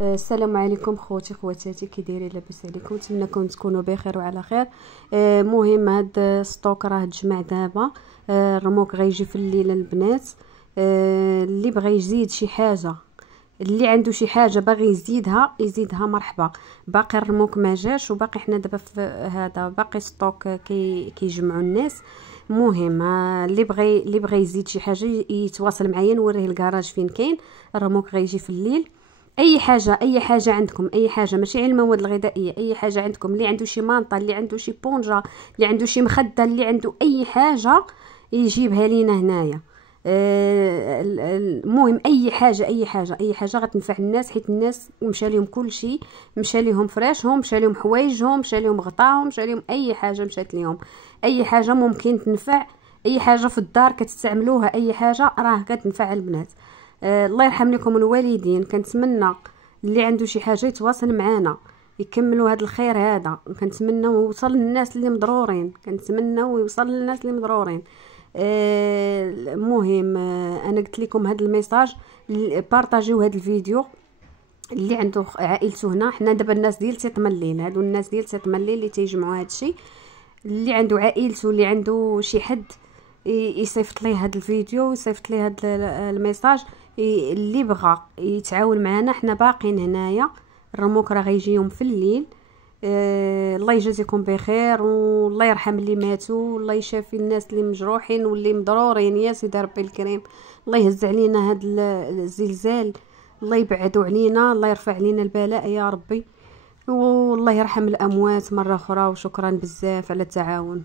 السلام عليكم خوتي خواتاتي، كي دايرين؟ لاباس عليكم؟ نتمنىكم تكونوا بخير وعلى خير. مهم هاد ستوك راه تجمع دابا. الرموك غيجي في الليله البنات. اللي بغى يزيد شي حاجه، اللي عنده شي حاجه باغي يزيدها مرحبا. باقي الرموك ما جاش، وباقي حنا دابا في هذا باقي ستوك كيجمعوا الناس. مهم اللي بغى يزيد شي حاجه يتواصل معايا، نوريه الكراج فين كاين. الرموك غيجي في الليل. اي حاجه عندكم، اي حاجه ماشي على المواد الغذائيه، اي حاجه عندكم، اللي عنده شي مانطه، اللي عنده شي بونجا، اللي عنده شي مخده، اللي عنده اي حاجه يجيبها لينا هنايا. المهم اي حاجه غتنفع الناس، حيت الناس مشى لهم كل شيء، مشى لهم فراشهم، مشى لهم حوايجهم، مشى لهم غطاهم، مشى لهم اي حاجه مشات لهم. اي حاجه ممكن تنفع، اي حاجه في الدار كتستعملوها، اي حاجه راه كتنفع البنات. الله يرحم لكم الوالدين. كنتمنى اللي عنده شي حاجه يتواصل معنا، يكملوا هذا الخير هذا. كنتمنى يوصل للناس اللي مضرورين، المهم انا قلت لكم هذا الميساج، بارطاجيو هذا الفيديو. اللي عنده عائلته هنا، حنا دابا الناس ديال تيطملين، هادو الناس ديال تيطملين اللي تيجمعوا هذا الشيء. اللي عنده عائلته، اللي عنده شي حد يصيفط ليه هذا الفيديو، يصيفط ليه هذا الميساج. اللي بغى يتعاون معنا، حنا باقين هنايا. الرموك راه غيجيهم في الليل. الله يجازيكم بخير، والله يرحم اللي ماتوا، والله يشافي الناس اللي مجروحين واللي مضرورين. يا سيدي ربي الكريم، الله يهز علينا هذا الزلزال، الله يبعدوا علينا، الله يرفع علينا البلاء يا ربي، والله يرحم الاموات مره اخرى. وشكرا بزاف على التعاون.